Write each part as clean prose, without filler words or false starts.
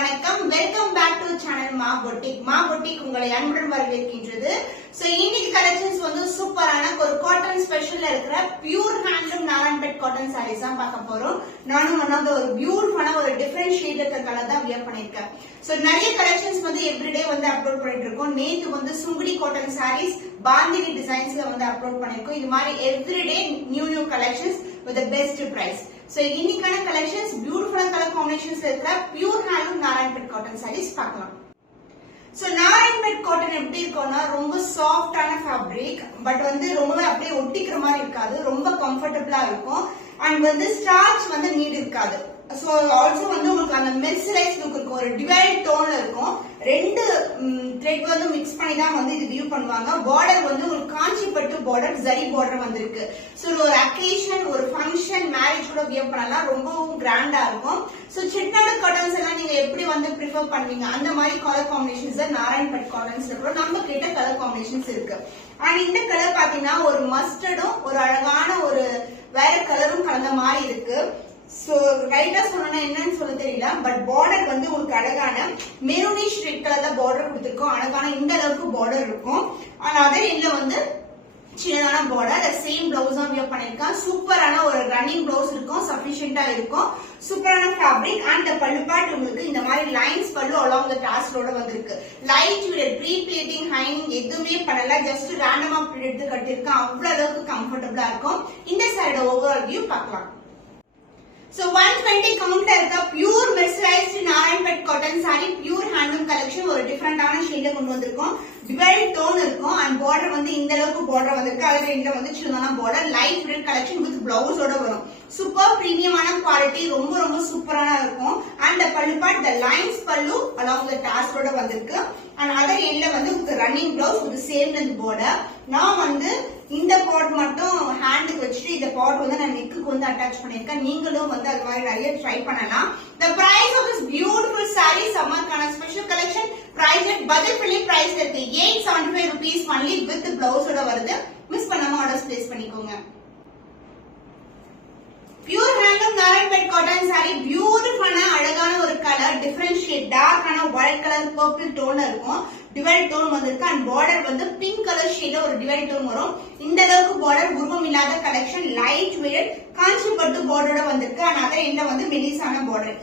வணக்கம் welcome back to channel மா boutique உங்களை அன்புடன் வரவேற்கின்றது. சோ இன்னைக்கு கலெக்ஷன்ஸ் வந்து சூப்பரான ஒரு காட்டன் ஸ்பெஷல்ல இருக்கிற pure handloom Narayanpet cotton sarees தான் பார்க்க போறோம். நானும் ஒன் ஆஃப் த ஒரு பியூட்டிஃபுல்லான ஒரு டிஃபரெண்ட் ஷேட்ல இருக்கிற கலர் தான் வியர் பண்ணிருக்கேன். சோ நிறைய கலெக்ஷன்ஸ் வந்து எவ்ரிடே வந்து அப்லோட் பண்ணிட்டு இருக்கோம். நேத்து வந்து சுங்குடி காட்டன் சாரீஸ் பாந்தினி டிசைன்ஸ்ல வந்து அப்லோட் பண்ணிருக்கோம். இது மாதிரி everyday new collections with the best price. So இன்னைக்கான கலெக்ஷன்ஸ் பியூட்டிஃபுல்லான கலர் காம்பினேஷன்ஸ்ல இருக்கிற pure handloom Narayanpet cotton sarees பார்க்கலாம். சோ நாராயண்பேட் காட்டன் எப்படி இருக்கும்னா ரொம்ப சாஃப்டான ஃபேப்ரிக், பட் வந்து ரொம்பவே அப்படியே ஒட்டிக்கிற மாதிரி இருக்காது, ரொம்ப கம்ஃபர்டபுளா இருக்கும். அண்ட் வந்து ஸ்டார்ச் வந்து நீட் இருக்காது. சோ ஆல்சோ வந்து உங்களுக்கு அந்த மெர்சரைஸ் லுக் இருக்கும், ஒரு டிவைட் டோன்ல இருக்கும். ரெண்டு த்ரெட் வந்து மிக்ஸ் பண்ணி தான் வந்து இது வியூ பண்ணுவாங்க. பார்டர் வந்து ஒரு காஞ்சிப்பட்டு பார்டர், ஜரி பார்டர் வந்திருக்கு. சோ ஒரு அக்கேஷன், ஒரு ஃபங்க்ஷன், மேரேஜ் கூட வியர் பண்ணலாம், ரொம்பவும் கிராண்டா இருக்கும். சோ செட்டிநாடு காட்டன்ஸ் எல்லாம் நீங்க எப்படி வந்து ப்ரிஃபர் பண்ணுவீங்க அந்த மாதிரி கலர் காம்பினேஷன்ஸ் தான் நாராயண்பேட் காட்டன்ஸ்ல கூட நம்ம கிட்ட கலர் காம்பினேஷன்ஸ் இருக்கு. அண்ட் இந்த கலர் பாத்தீங்கன்னா ஒரு மஸ்டர்டும் ஒரு அழகான ஒரு வேற கலரும் கலந்த மாதிரி இருக்கு. சோ ரைட்டா சொன்னா என்னன்னு சொல்ல தெரியல, பட் பார்டர் வந்து உங்களுக்கு அழகான மெரூனிஷ் ரெட் கலர்ல பார்டர் கொடுத்திருக்கோம். அழகான இந்த அளவுக்கு பார்டர் இருக்கும். ஆனா அதே இல்ல வந்து சின்னதான பார்டர், சேம் பிளவுஸ் தான் வியர் பண்ணிருக்கேன். சூப்பரான ஒரு ரன்னிங் பிளவுஸ் இருக்கும், சஃபிஷியன்டா இருக்கும். சூப்பரான ஃபேப்ரிக். அண்ட் பல்லு பார்ட் உங்களுக்கு இந்த மாதிரி லைன்ஸ் பல்லு அலாங் த டாஸ்லோட வந்திருக்கு. லைட் ப்ரீ பிளேட்டிங், ஹைனிங் எதுவுமே பண்ணல, ஜஸ்ட் ரேண்டமா எடுத்து கட்டிருக்கேன். அவ்வளவு அளவுக்கு கம்ஃபர்டபுளா இருக்கும். இந்த சைடு ஓவரால் வியூ பார்க்கலாம். So 120 கவுண்ட்ல இருக்க pure mercerised Narayanpet cotton sari pure handloom collection ஒரு டிஃபரெண்டான ஷேட்ல கொண்டு வந்திருக்கோம். டிவைட் டோன் இருக்கும். அண்ட் பார்டர் வந்து இந்த அளவுக்கு பார்டர் வந்திருக்கு. அதுல இந்த வந்து சின்னதான border, light red collection with பிளவுஸோட வரும். சூப்பர் பிரீமியமான குவாலிட்டி, ரொம்ப ரொம்ப சூப்பரான இருக்கும். And pallu part the lines pallu along the டாஸ்லோட வந்திருக்கு. அண்ட் அதர் எண்ட்ல வந்து running blouse with same length border. நான் வந்து இந்த பார்ட் மட்டும் ஹேண்டுக்கு வச்சுட்டு இந்த பார்ட் வந்து நான் நெக்குக்கு வந்து அட்டாச் பண்ணிருக்கேன். நீங்களும் வந்து அது மாதிரி நிறைய ட்ரை பண்ணலாம். The price of this beautiful saree சம்மர்க்கான special collection price at budget friendly price இருக்கு. 875 rupees only with blouse ஓட வருது. மிஸ் பண்ணாம ஆர்டர்ஸ் பிளேஸ் பண்ணிக்கோங்க. Pure handloom Narayanpet cotton sari பியூட்டிஃபுல்லான அழகான ஒரு கலர், டிஃபரெண்ட் ஷேட், டார்க்கான ஒயிட் கலர் பர்பிள் டோன்ல இருக்கும். டிவைட் டோன் வந்திருக்கு. அண்ட் பார்டர் வந்து பிங்க் கலர் ஷேட்ல ஒரு டிவைட் டோன் வரும். இந்த அளவுக்கு பார்டர் உருவம் இல்லாத கலெக்ஷன், லைட் வெயிட் காஞ்சிப்பட்டு பார்டரோட வந்திருக்கு. அண்ட் அதர் எண்ட்ல வந்து மெலிசான பார்டர்.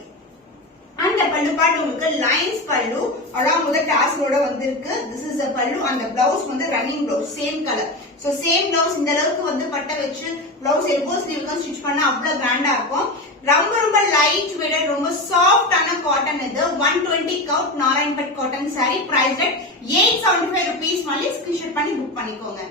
அந்த பல்லு பார்ட் உங்களுக்கு லைன்ஸ் பல்லு அலாங் வித் டாஸ்லோட வந்திருக்கு. திஸ் இஸ் a பல்லு. அந்த பிளவுஸ் வந்து running blouse, same colour. So same blouse இந்த அளவுக்கு வந்து பட்டை வச்சு பிளவுஸ் எல்போ ஸ்லீவ்க்கு ஸ்டிட்ச் பண்ணா அவ்வளவு கிராண்டா இருக்கும். ரொம்ப ரொம்ப லைட் வெயிட், ரொம்ப சாஃப்டான காட்டன். இது 120 count Narayanpet cotton sorry price at 875 rupees only. Screenshot பண்ணி புக் பண்ணிக்கோங்க.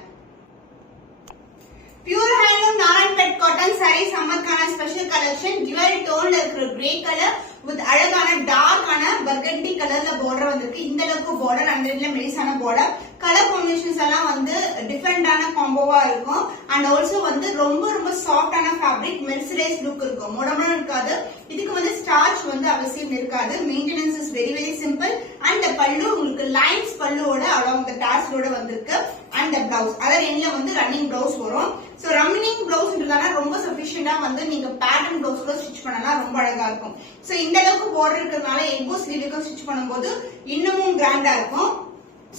Pure handloom Narayanpet cotton sari சம்மர்க்கான ஸ்பெஷல் கலெக்ஷன். டிவைட் டோன்ல இருக்கிற கிரே கலர் வித் அழகான டார்க்கான பர்கண்டி கலர்ல பார்டர் வந்திருக்கு. இந்த அளவுக்கு பார்டர், அந்த இடத்துல மெலிசான பார்டர். கலர் காம்பினேஷன்ஸ் எல்லாம் வந்து டிஃபரெண்டான காம்போவா இருக்கும். அண்ட் ஆல்சோ வந்து ரொம்ப ரொம்ப சாஃப்டான ஃபேப்ரிக், மெர்சரைஸ் லுக் இருக்கும், முடமுடன் இருக்காது. இதுக்கு வந்து ஸ்டார்ச் வந்து அவசியம் இருக்காது. Maintenance is very very simple. And பல்லு உங்களுக்கு லைன்ஸ் பல்லுவோட அலாங் த டாஸ்லோட வந்திருக்கு. அண்ட் பிளவுஸ் அதர் எண்ட்ல வந்து ரன்னிங் பிளவுஸ் வரும். சோ ரன்னிங் பிளவுஸ்ன்றதால ரொம்ப சஃபிஷியன்டா வந்து நீங்க பேட்டர்ன் பிளவுஸ் கூட ஸ்டிச் பண்ணலாம், ரொம்ப அழகா இருக்கும். சோ இந்த அளவுக்கு பார்டர் இருக்கிறதுனால எல்போ ஸ்லீவுக்கு ஸ்டிச் பண்ணும்போது இன்னமும் கிராண்டா இருக்கும்.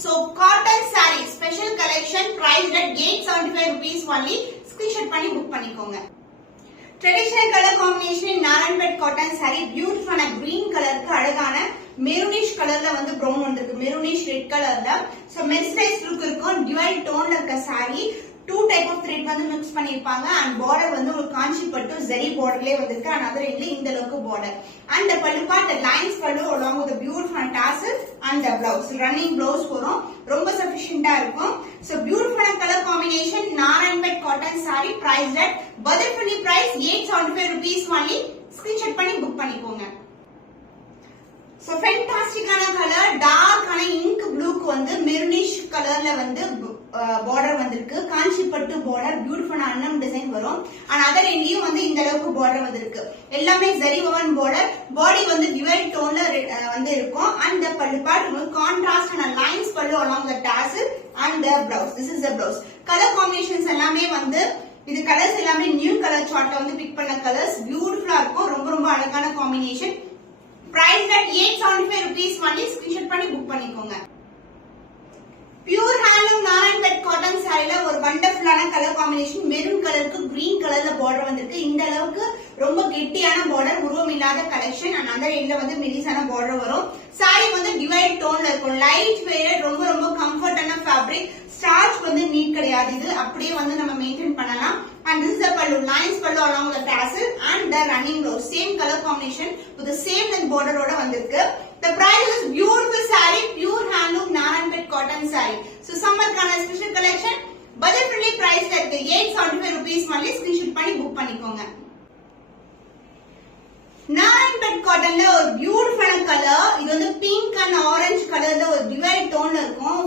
So cotton saree special collection priced at 875 rupees only. Screenshot பண்ணி புக் பண்ணிக்கோங்க. Traditional colour combination Narayanpet cotton saree பியூட்டிஃபுல்லான கிரீன் கலருக்கு அழகான மெரூனிஷ் கலர்ல வந்து ப்ரௌன் வந்திருக்கு, மெரூனிஷ் ரெட் கலர்ல. சோ மெர்சரைஸ் லுக் இருக்கும். டிவைட் டோன்ல இருக்க saree, 2 டைப் ஆஃப் த்ரெட் வந்து மிக்ஸ் பண்ணிருப்பாங்க. அண்ட் பார்டர் வந்து ஒரு காஞ்சிப்பட்டு ஜரி பார்டர்லயே வந்திருக்கு. அண்ட் அதர் எண்ட்ல இந்த அளவுக்கு border. And pallu part lines pallu along with beautiful tassel. And blouse running blouse வரும், ரொம்ப சஃபிஷியன்டா இருக்கும். சோ பியூட்டிஃபுல்லான colour combination Narayanpet cotton sorry price at budget friendly price 875 rupees only. Screenshot பண்ணி புக் பண்ணிக்கோங்க. சோ ஃபேண்டாஸ்டிக்கான கலர், டார்க்கான இங்க் ப்ளூக்கு வந்து மெரூனிஷ் கலர்ல வந்து பார்டர் வந்திருக்கு. காஞ்சிப்பட்டு பார்டர், பியூட்டிஃபுல் அன்னம் டிசைன் வரும். அண்ட் அதர் எண்ட்லயும் வந்து இந்த அளவுக்கு பார்டர் வந்திருக்கு. எல்லாமே ஜரி ஓவன் பார்டர். பாடி வந்து டிவைட் டோன்ல வந்து இருக்கும். அண்ட் பல்லு பார்ட் உங்களுக்கு contrast and lines pallu along the dazzle. And blouse, this is the blouse. Colour combinations எல்லாமே வந்து இது கலர்ஸ் எல்லாமே நியூ கலர் சார்ட்ல வந்து பிக் பண்ண கலர்ஸ், பியூட்டிஃபுல்லா இருக்கும். ரொம்ப ரொம்ப அழகான combination. Price at 875 rupees only. Screenshot பண்ணி புக் பண்ணிக்கோங்க. பியூர் ஹேண்ட்லூம் நாராயண்பேட் காட்டன் சாரில ஒரு வண்டர்ஃபுல்லான கலர் காம்பினேஷன். மெரூன் கலருக்கு கிரீன் கலர்ல பார்டர் வந்திருக்கு. இந்த அளவுக்கு ரொம்ப கெட்டியான பார்டர், உருவம் இல்லாத கலெக்ஷன். அண்ட் அந்த எண்ட்ல வந்து மெலிசான பார்டர் வரும். சாரி வந்து டிவைட் டோன்ல இருக்கும். லைட் வெயிட், ரொம்ப ரொம்ப கம்ஃபர்டான ஃபேப்ரிக். ஸ்டார்ச் வந்து நீட் கிடையாது. இது அப்படியே வந்து நம்ம மெயின்டைன் பண்ணலாம். And this is the pallu, lines pallu along the tassel and the running blouse. Same color combination with the same length border oda vandirukku. The price is beautiful saree, pure handloom Narayanpet cotton saree. So summer kana special collection, budget friendly price la irukku. 875 rupees only. Screenshot பண்ணி book பண்ணிக்கோங்க. Narayanpet cotton la ஒரு beautiful color. இது வந்து pink and orange color la ஒரு divide tone இருக்கும்.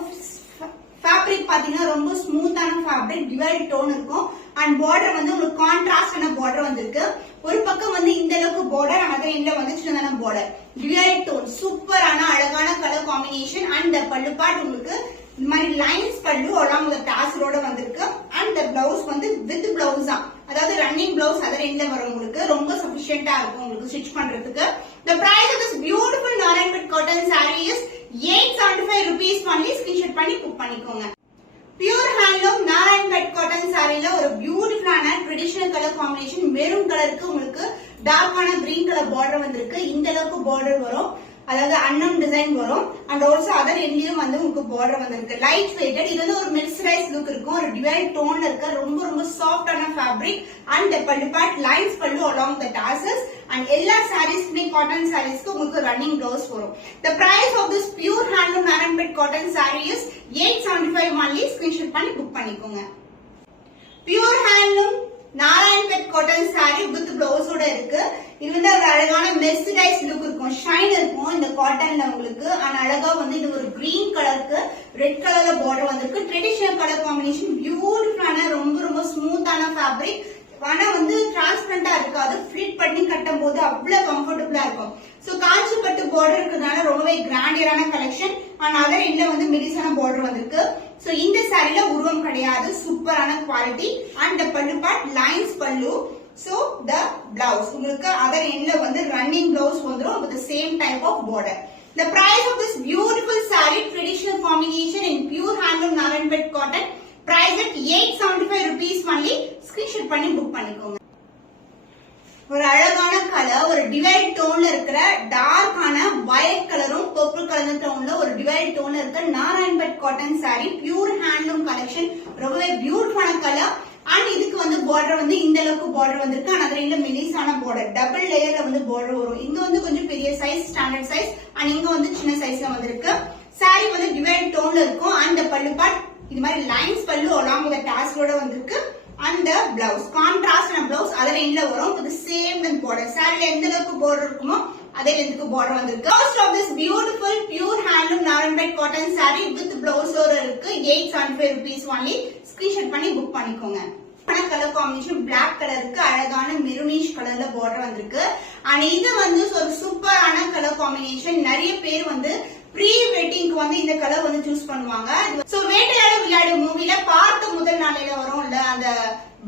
Fabric பாத்தீங்கன்னா ரொம்ப ஸ்மூத்தான fabric, divide tone இருக்கும். அண்ட் பார்டர் வந்து உங்களுக்கு கான்ட்ராஸ்டான பார்டர் வந்திருக்கு. ஒரு பக்கம் வந்து இந்த அளவுக்கு பார்டர், அதர் எண்ட்ல வந்து சின்னதான பார்டர், டிவைட் டோன், சூப்பரான அழகான colour combination. And pallu part உங்களுக்கு இந்த மாதிரி லைன்ஸ் பல்லு அலாங் வித் டாசலோட வந்திருக்கு. அண்ட் த பிளவுஸ் வந்து வித் பிளவுஸ் தான், அதாவது ரன்னிங் பிளவுஸ் அதர் எண்ட்ல வரும். உங்களுக்கு ரொம்ப சஃபிஷியன்ட்டா இருக்கும் உங்களுக்கு ஸ்டிச் பண்றதுக்கு. The price of this beautiful Narayanpet cotton saree is 875 rupees only. Screenshot பண்ணி புக் பண்ணிக்கோங்க. பியூர் ஹேண்ட்லூம் Narayanpet cotton சாரில ஒரு பியூட்டிஃபுல்லான ட்ரெடிஷனல் கலர் காம்பினேஷன். மெரூன் கலருக்கு உங்களுக்கு டார்க்கான கிரீன் கலர் பார்டர் வந்திருக்கு. இந்த அளவுக்கு பார்டர் வரும், அதாவது அன்னம் டிசைன் வரும். அண்ட் ஆல்சோ அதர் எண்ட்லயும் வந்து உங்களுக்கு பார்டர் வந்திருக்கு. லைட் வெயிட்டட், இது வந்து ஒரு மெர்சரைஸ் லுக் இருக்கும். ஒரு டிவைட் டோன்ல இருக்க ரொம்ப ரொம்ப சாஃப்டான fabric. And pallu part lines pallu along the tassels. And எல்லா சாரீஸ்க்குமே காட்டன் சாரீஸ்க்கு உங்களுக்கு ரன்னிங் பிளவுஸ் வரும். The price of this pure handloom Narayanpet cotton saree is 875 only. Screenshot பண்ணி புக் பண்ணிக்கோங்க. Pure handloom Narayanpet cotton saree with blouse ஓட இருக்கு. இது வந்து ஒரு அழகான மெர்சரைஸ் லுக் இருக்கும், ஷைன் இருக்கும் இந்த காட்டன்ல உங்களுக்கு. அண்ட் அழகா வந்து இது ஒரு கிரீன் கலருக்கு ரெட் கலர்ல பார்டர் வந்திருக்கு. ட்ரெடிஷனல் கலர் காம்பினேஷன், பியூட்டிஃபுல்லான ரொம்ப ரொம்ப ஸ்மூத்தான ஃபேப்ரிக். ஆனா வந்து டிரான்ஸ்பரண்டா இருக்காது, ஃபிட் பண்ணி கட்டும் போது அவ்வளவு கம்ஃபர்டபுளா இருக்கும். சோ காஞ்சி பட்டு பார்டர் இருக்கிறதுனால ரொம்பவே கிராண்டியரான கலெக்ஷன். அண்ட் அதர் எண்ட்ல வந்து மெலிசான பார்டர் வந்திருக்கு. சோ இந்த சாரில உருவம் கிடையாது, சூப்பரான quality. And pallu part lines பல்லு. சோ த பிளவுஸ் உங்களுக்கு அதர் எண்ட்ல வந்து ரன்னிங் பிளவுஸ் வந்துரும் with the same type of border. The price of this beautiful saree, traditional combination in pure handloom Narayanpet cotton, price at 875 rupees only. Screenshot பண்ணி book பண்ணிக்கோங்க. ஒரு அழகான colour, ஒரு divide டோன்ல இருக்கிற டார்க்கான வயலட் கலரும் பர்பிள் கலர் டோன்ல ஒரு டிவைட் டோன்ல இருக்க Narayanpet cotton saree, pure handloom collection. ரொம்பவே பியூட்டிஃபுல்லான கலர். அண்ட் இதுக்கு வந்து பார்டர் வந்து இந்த அளவுக்கு பார்டர் வந்திருக்கு. அண்ட் அதுல மெலிசான பார்டர், டபுள் லேயர்ல வந்து பார்டர் வரும். இங்க வந்து கொஞ்சம் பெரிய சைஸ், ஸ்டாண்டர்ட் சைஸ். அண்ட் இங்க வந்து சின்ன சைஸ்ல வந்திருக்கு. சாரி வந்து டிவைட் டோன்ல இருக்கும். அண்ட் பல்லு பார்ட் இது மாதிரி லைன்ஸ் பல்லு அலாங் வித் டாசலோட வந்திருக்கு. அண்ட் பிளவுஸ் கான்ட்ராஸ்டான பிளவுஸ் அதர் எண்ட்ல வரும் with the same length border. சாரில எந்த அளவுக்கு பார்டர் இருக்குமோ அதே லென்த்க்கு பார்டர் வந்திருக்கு. Cost of this beautiful pure handloom Narayanpet cotton saree with blouse ஓட இருக்கு. 875 rupees only. ஸ்கிரீன்ஷாட் பண்ணி புக் பண்ணிக்கோங்க. கலர் காம்பினேஷன் பிளாக் கலருக்கு அழகான மெரூனிஷ் கலர்ல பார்டர் வந்திருக்கு. அண்ட் இது வந்து ஒரு சூப்பரான கலர் காம்பினேஷன். நிறைய பேர் வந்து ப்ரீ வெட்டிங்க்கு வந்து இந்த கலர் வந்து சூஸ் பண்ணுவாங்க. சோ வேட்டையாடு விளையாடு மூவில பார்த்த முதல் நாளையில வரும்ல, அந்த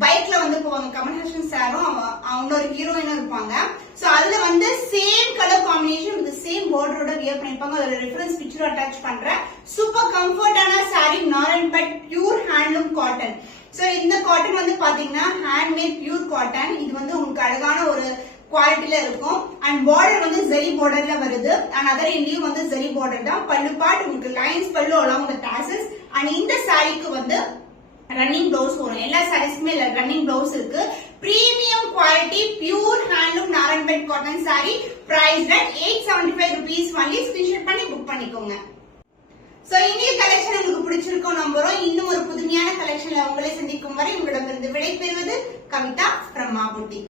பைக்ல வந்து போவாங்க கமல்ஹாசன் சாரும் அவங்களோட ஹீரோயினும் இருப்பாங்க. சோ அதுல வந்து same colour combination with same பார்டரோட வியர் பண்ணிருப்பாங்க. ஒரு ரெஃபரன்ஸ் பிக்சர் அட்டாச் பண்றேன். சூப்பர் கம்ஃபர்டான sari Narayanpet pure handloom cotton. So இந்த காட்டன் வந்து பாத்தீங்கன்னா ஹேண்ட்மேட் பியூர் காட்டன். இது வந்து உங்களுக்கு அழகான ஒரு குவாலிட்டில இருக்கும். அண்ட் பார்டர் வந்து ஜெரி பார்டர்ல வருது. அண்ட் அதர் எண்ட்லயும் வந்து ஜெரி பார்டர் தான். பல்லு பார்ட் உங்களுக்கு lines pallu along with tassels. And இந்த சாரிக்கு வந்து ரன்னிங் பிளவுஸ் வரும். எல்லா சாரீஸ்க்குமே ரன்னிங் பிளவுஸ் இருக்கு. Premium quality pure handloom Narayanpet cotton saree, price at 875 rupees only. Screenshot பண்ணி புக் பண்ணிக்கோங்க. சோ இன்னைக்கு கலெக்ஷன் உங்களுக்கு பிடிச்சிருக்கும் நம்புறோம். இன்னும் ஒரு புதுமையான கலெக்ஷன்ல உங்களை சந்திக்கும் வரை உங்களிடமிருந்து விடைபெறுவது கவிதா from Ma Boutique.